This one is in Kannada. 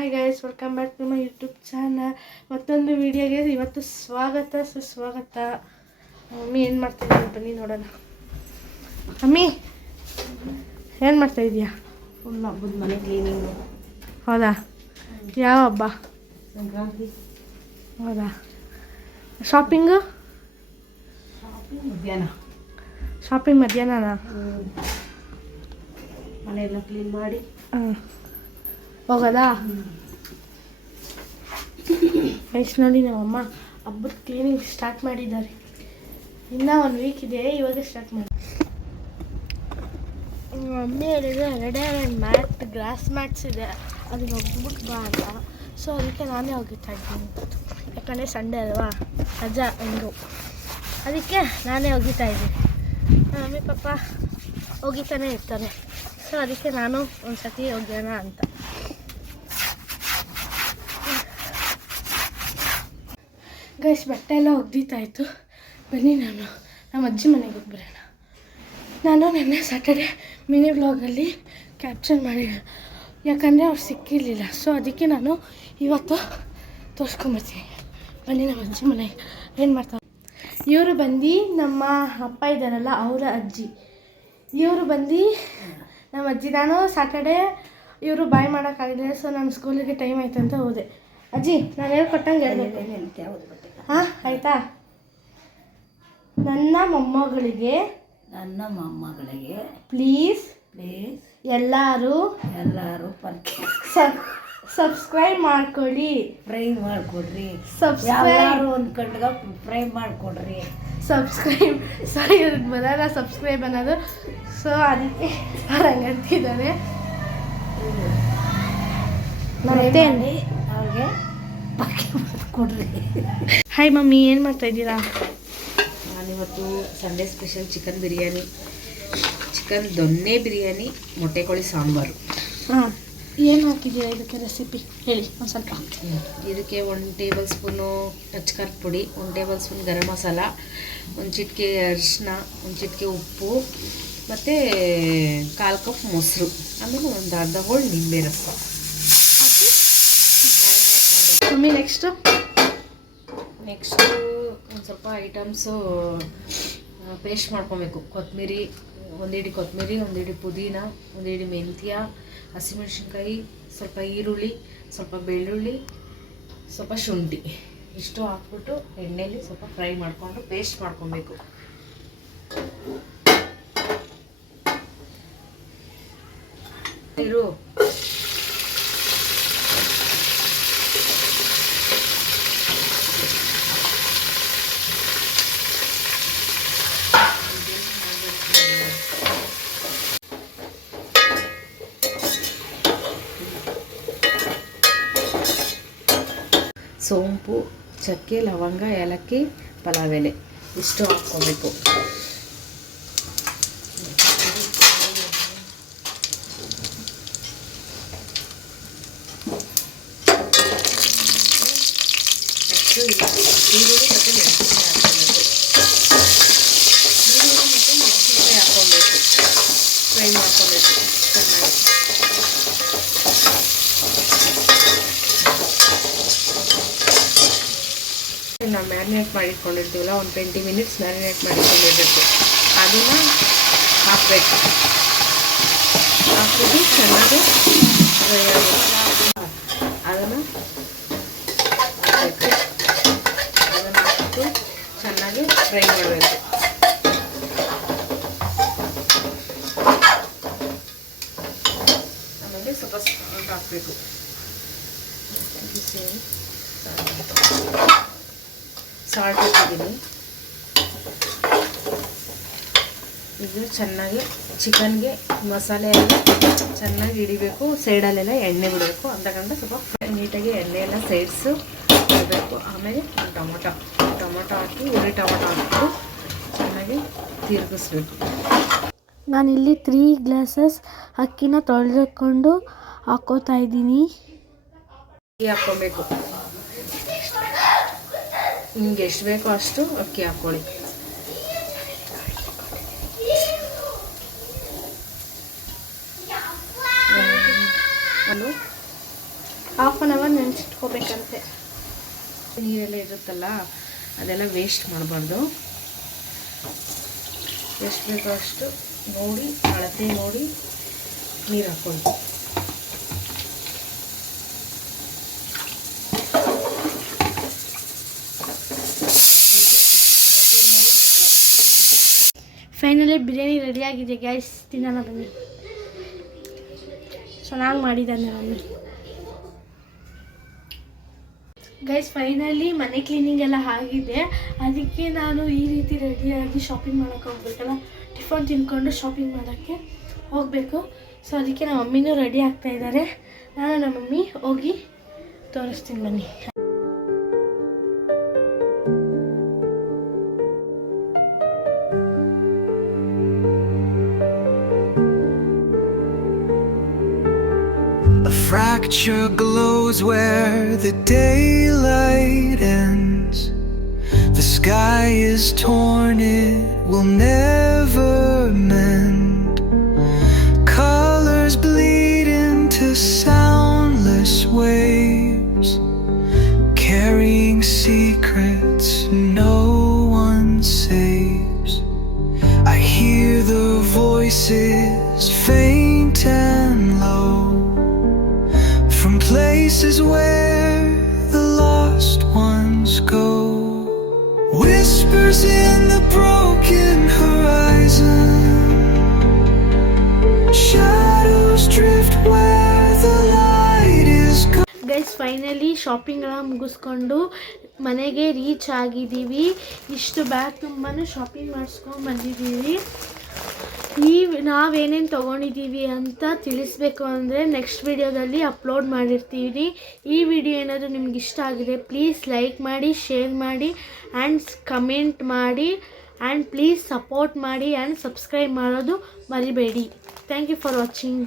Hi guys, welcome back to my YouTube channel. ಮತ್ತೊಂದು ವಿಡಿಯೋಗೆ ಇವತ್ತು ಸ್ವಾಗತ ಸುಸ್ವಾಗತ. ಮಮ್ಮಿ ಏನು ಮಾಡ್ತಾಯಿದ್ದೀನಿ ಬನ್ನಿ ನೋಡೋಣ. ಮಮ್ಮಿ ಏನು ಮಾಡ್ತಾಯಿದ್ದೀಯಾ? ಫುಲ್ ಹಬ್ಬದ ಮನೆ ಕ್ಲೀನಿಂಗು. ಹೌದಾ? ಯಾವ ಹಬ್ಬ? ಸಂಕ್ರಾಂತಿ. ಹೌದಾ? ಶಾಪಿಂಗು ಮಧ್ಯಾಹ್ನ. ಶಾಪಿಂಗ್ ಮಧ್ಯಾಹ್ನನಾ? ಮನೆಯೆಲ್ಲ ಕ್ಲೀನ್ ಮಾಡಿ ಹೋಗೋದಾ? ಗೈಸ್ ನೋಡಿ, ನಮ್ಮಮ್ಮ ಹಬ್ಬದ ಕ್ಲೀನಿಂಗ್ ಸ್ಟಾರ್ಟ್ ಮಾಡಿದ್ದಾರೆ. ಇನ್ನೂ 1 ವೀಕ್ ಇದೆ, ಇವಾಗ ಸ್ಟಾರ್ಟ್ ಮಾಡಿ. ಮಮ್ಮಿ ಹೇಳಿದ್ರು ಎರಡೇ ಮ್ಯಾಟ್, ಗ್ರಾಸ್ ಮ್ಯಾಟ್ಸ್ ಇದೆ, ಅದನ್ನ ಹೋಗ್ಬಿಟ್ಟು ಬಾ ಅಂತ. ಸೊ ಅದಕ್ಕೆ ನಾನೇ ಹೋಗಿತ್ತಾ ಇದ್ದೀನಿ, ಯಾಕಂದರೆ ಸಂಡೇ ಅಲ್ವಾ, ರಜಾ ಒಂದು. ಅದಕ್ಕೆ ನಾನೇ ಹೋಗಿತಾ ಇದ್ದೀನಿ. ಮಮ್ಮಿ ಪಾಪ ಹೋಗಿತಾನೆ ಇರ್ತಾರೆ, ಸೊ ಅದಕ್ಕೆ ನಾನು ಒಂದು ಸತಿ ಹೋಗೋಣ ಅಂತ. ಗೈಸ್ ಬಟ್ಟೆ ಎಲ್ಲ ಒಗ್ದಿತ್ತಾಯಿತು. ಬನ್ನಿ ನಮ್ಮ ಅಜ್ಜಿ ಮನೆಗೆ ಹೋಗಿ ಬರೋಣ. ನಾನು ನೆನ್ನೆ ಸ್ಯಾಟರ್ಡೆ ಮಿನಿ ವ್ಲಾಗಲ್ಲಿ ಕ್ಯಾಪ್ಚರ್ ಮಾಡಿದ್ದೆ, ಯಾಕಂದರೆ ಅವ್ರು ಸಿಕ್ಕಿರಲಿಲ್ಲ. ಸೊ ಅದಕ್ಕೆ ನಾನು ಇವತ್ತು ತೋರಿಸ್ಕೊಂಬರ್ತೀನಿ. ಬನ್ನಿ ನಮ್ಮ ಅಜ್ಜಿ ಮನೆಗೆ. ಏನು ಮಾಡ್ತಾರೆ ಇವರು ಬಂದು, ನಮ್ಮ ಅಪ್ಪ ಇದ್ದಾರಲ್ಲ ಅವರ ಅಜ್ಜಿ. ಇವರು ಬಂದು ನಮ್ಮ ಅಜ್ಜಿ. ನಾನು ಸ್ಯಾಟರ್ಡೇ ಇವರು ಬಾಯ್ ಮಾಡೋಕ್ಕಾಗಲಿಲ್ಲ, ಸೊ ನಾನು ಸ್ಕೂಲಿಗೆ ಟೈಮ್ ಆಯ್ತು ಅಂತ ಹೋದೆ. ಅಜ್ಜಿ ನಾನು ಹೇಳ್ಕೊಟ್ಟಂಗೆ ಹೇಳ್ಬೇಕು. ಹಾಂ ಆಯಿತಾ? ನನ್ನ ಮೊಮ್ಮಗಳಿಗೆ ಪ್ಲೀಸ್ ಎಲ್ಲರೂ ಸಬ್ಸ್ಕ್ರೈಬ್ ಮಾಡ್ಕೊಳ್ಳಿ, ಫ್ರೈ ಮಾಡಿಕೊಡ್ರಿ. ಸಬ್ಸ್ಕ್ರೈಬ್ ಅಂದ್ಕೊಂಡ್ಗ ಫ್ರೈ ಮಾಡಿಕೊಡ್ರಿ. ಸಬ್ಸ್ಕ್ರೈಬ್ ಸಾರಿ, ಅದಕ್ಕೆ ಬರಲ್ಲ ಸಬ್ಸ್ಕ್ರೈಬ್ ಅನ್ನೋದು. ಸೊ ಅದಕ್ಕೆ ಅವ್ರು ಹಂಗಂತಿದ್ದಾರೆ. ಮತ್ತೆ ಅವ್ರಿಗೆ ಕೊಡ್ರಿ. ಹಾಯ್ ಮಮ್ಮಿ, ಏನು ಮಾಡ್ತಾಯಿದ್ದೀರಾ? ನಾನಿವತ್ತು Sunday special chicken biryani, chicken ದೊನ್ನೆ ಬಿರಿಯಾನಿ, ಮೊಟ್ಟೆ ಕೋಳಿ ಸಾಂಬಾರು. ಹಾಂ, ಏನು ಹಾಕಿದ್ದೀರಾ ಇದಕ್ಕೆ? ರೆಸಿಪಿ ಹೇಳಿ ಒಂದು ಸ್ವಲ್ಪ. ಇದಕ್ಕೆ 1 ಟೇಬಲ್ ಸ್ಪೂನು ಟಚ್ ಖಾರದ ಪುಡಿ, 1 ಟೇಬಲ್ ಸ್ಪೂನ್ ಗರಂ ಮಸಾಲ, 1 ಚಿಟಿಕೆ ಅರಿಶಿನ, 1 ಚಿಟಿಕೆ ಉಪ್ಪು, ಮತ್ತು 1/4 ಕಪ್ ಮೊಸರು, ಆಮೇಲೆ ಒಂದು ಅರ್ಧ ಹೋಳು ನಿಂಬೆ ರಸ ಮಮ್ಮಿ. ನೆಕ್ಸ್ಟು ಒಂದು ಸ್ವಲ್ಪ ಐಟಮ್ಸು ಪೇಸ್ಟ್ ಮಾಡ್ಕೊಬೇಕು. ಕೊತ್ತಂಬರಿ, 1 ಹಿಡಿ ಕೊತ್ತಂಬರಿ, 1 ಹಿಡಿ ಪುದೀನ, 1 ಹಿಡಿ ಮೆಂತ್ಯ, ಹಸಿಮೆಣಸಿನ್ಕಾಯಿ, ಸ್ವಲ್ಪ ಈರುಳ್ಳಿ, ಸ್ವಲ್ಪ ಬೆಳ್ಳುಳ್ಳಿ, ಸ್ವಲ್ಪ ಶುಂಠಿ, ಇಷ್ಟು ಹಾಕ್ಬಿಟ್ಟು ಎಣ್ಣೆಯಲ್ಲಿ ಸ್ವಲ್ಪ ಫ್ರೈ ಮಾಡಿಕೊಂಡು ಪೇಸ್ಟ್ ಮಾಡ್ಕೊಬೇಕು. ನೀರು ಸೋಂಪು, ಚಕ್ಕೆ, ಲವಂಗ, ಏಲಕ್ಕಿ, ಪಲಾವ್ ಎಲೆ ಇಷ್ಟು ಹಾಕ್ಕೋಬೇಕು. ಈರುಳ್ಳಿ ಮತ್ತು ಮೆಣಸಿನಕಾಯಿ ಹಾಕ್ಕೊಬೇಕು. ಫ್ರೈ ಮಾಡ್ಕೊಬೇಕು ಚೆನ್ನಾಗಿ. ನಾವು ಮ್ಯಾರಿನೇಟ್ ಮಾಡಿಟ್ಕೊಂಡಿರ್ತೀವಲ್ಲ, ಒಂದು 20 ಮಿನಿಟ್ಸ್ ಮ್ಯಾರಿನೇಟ್ ಮಾಡಿಟ್ಕೊಂಡಿರ್ಬೇಕು. ಅದನ್ನು ಹಾಕಬೇಕು. ಹಾಕ್ಬಿಟ್ಟು ಚೆನ್ನಾಗಿ ಫ್ರೈ ಆಗುತ್ತೆ. ಅದನ್ನು ಹಾಕಬೇಕು. ಅದನ್ನು ಹಾಕ್ಬಿಟ್ಟು ಚೆನ್ನಾಗಿ ಫ್ರೈ ಮಾಡಬೇಕು. ಆಮೇಲೆ ಸ್ವಲ್ಪ ಹಾಕಬೇಕು. ಸಾಲ್ಟ್ ಹಾಕಿದ್ದೀನಿ. ಇದು ಚೆನ್ನಾಗಿ ಚಿಕನ್ಗೆ ಮಸಾಲೆ ಎಲ್ಲ ಚೆನ್ನಾಗಿ ಹಿಡಿಬೇಕು. ಸೈಡಲ್ಲೆಲ್ಲ ಎಣ್ಣೆ ಬಿಡಬೇಕು. ಅಂತಕಂಡು ಸ್ವಲ್ಪ ನೀಟಾಗಿ ಎಣ್ಣೆ ಎಲ್ಲ ಸೈಡ್ಸು ಬಿಡಬೇಕು. ಆಮೇಲೆ ಟೊಮೊಟೊ ಹಾಕಿ, ಉರಿ ಟೊಮೊಟೊ ಹಾಕ್ಬಿಟ್ಟು ಚೆನ್ನಾಗಿ ತಿರುಗಿಸ್ಬೇಕು. ನಾನಿಲ್ಲಿ 3 ಗ್ಲಾಸಸ್ ಅಕ್ಕಿನ ತೊಳೆದುಕೊಂಡು ಹಾಕ್ಕೋತಾ ಇದ್ದೀನಿ. ಹಾಕ್ಕೊಬೇಕು. ನಿಮ್ಗೆ ಎಷ್ಟು ಬೇಕೋ ಅಷ್ಟು ಅಕ್ಕಿ ಹಾಕ್ಕೊಳ್ಳಿ. ಹಾಫ್ ಆನ್ ಅವರ್ ನೆನೆಸಿಟ್ಕೋಬೇಕಂತೆ. ನೀರೆಲ್ಲ ಇರುತ್ತಲ್ಲ ಅದೆಲ್ಲ ವೇಸ್ಟ್ ಮಾಡಬಾರ್ದು. ಎಷ್ಟು ಬೇಕೋ ಅಷ್ಟು ನೋಡಿ ಅಳತೆ ನೋಡಿ ನೀರು ಹಾಕ್ಕೊಳ್ಳಿ. ಫೈನಲಿ ಬಿರಿಯಾನಿ ರೆಡಿಯಾಗಿದೆ ಗೈಸ್, ತಿನ್ನೋಣ ಬನ್ನಿ. ಚೆನ್ನಾಗಿ ಮಾಡಿದ್ದಾನೆ ಮಮ್ಮಿ. ಗೈಸ್ ಫೈನಲಿ ಮನೆ ಕ್ಲೀನಿಂಗ್ ಎಲ್ಲ ಆಗಿದೆ. ಅದಕ್ಕೆ ನಾನು ಈ ರೀತಿ ರೆಡಿಯಾಗಿ ಶಾಪಿಂಗ್ ಮಾಡೋಕ್ಕೆ ಹೋಗ್ಬೇಕಲ್ಲ, ಟಿಫನ್ ತಿನ್ಕೊಂಡು ಶಾಪಿಂಗ್ ಮಾಡೋಕ್ಕೆ ಹೋಗಬೇಕು. ಸೊ ಅದಕ್ಕೆ ನಮ್ಮ ಮಮ್ಮಿನೂ ರೆಡಿ ಆಗ್ತಾ ಇದ್ದಾರೆ. ನಾನು ನಮ್ಮ ಮಮ್ಮಿ ಹೋಗಿ ತೋರಿಸ್ತೀನಿ ಬನ್ನಿ. A fracture glows where the daylight ends. The sky is torn, it will never mend. Colors bleed into soundless waves, carrying secrets no one saves. I hear the voices faint and low, from places where the lost ones go. Whispers in the broken horizon, shadows drift where the light is gone. Guys finally shopping ಎಲ್ಲ ಮುಗಿಸ್ಕೊಂಡು ಮನೆಗೆ ರೀಚ್ ಆಗಿದ್ದೀವಿ. ಇಷ್ಟು ಬ್ಯಾಗ್ ತುಂಬಾ ಶಾಪಿಂಗ್ ಮಾಡಿಸ್ಕೊಂಡು ಬಂದಿದ್ದೀವಿ. ನಾವೇನೇನು ತೊಗೊಂಡಿದ್ದೀವಿ ಅಂತ ತಿಳಿಸ್ಬೇಕು ಅಂದರೆ ನೆಕ್ಸ್ಟ್ ವಿಡಿಯೋದಲ್ಲಿ ಅಪ್ಲೋಡ್ ಮಾಡಿರ್ತೀವಿ. ಈ ವಿಡಿಯೋ ಏನಾದರೂ ನಿಮ್ಗೆ ಇಷ್ಟ ಆಗಿದೆ ಪ್ಲೀಸ್ ಲೈಕ್ ಮಾಡಿ, ಶೇರ್ ಮಾಡಿ ಆ್ಯಂಡ್ ಕಮೆಂಟ್ ಮಾಡಿ ಆ್ಯಂಡ್ ಪ್ಲೀಸ್ ಸಪೋರ್ಟ್ ಮಾಡಿ ಆ್ಯಂಡ್ ಸಬ್ಸ್ಕ್ರೈಬ್ ಮಾಡೋದು ಮರಿಬೇಡಿ. Thank you for watching.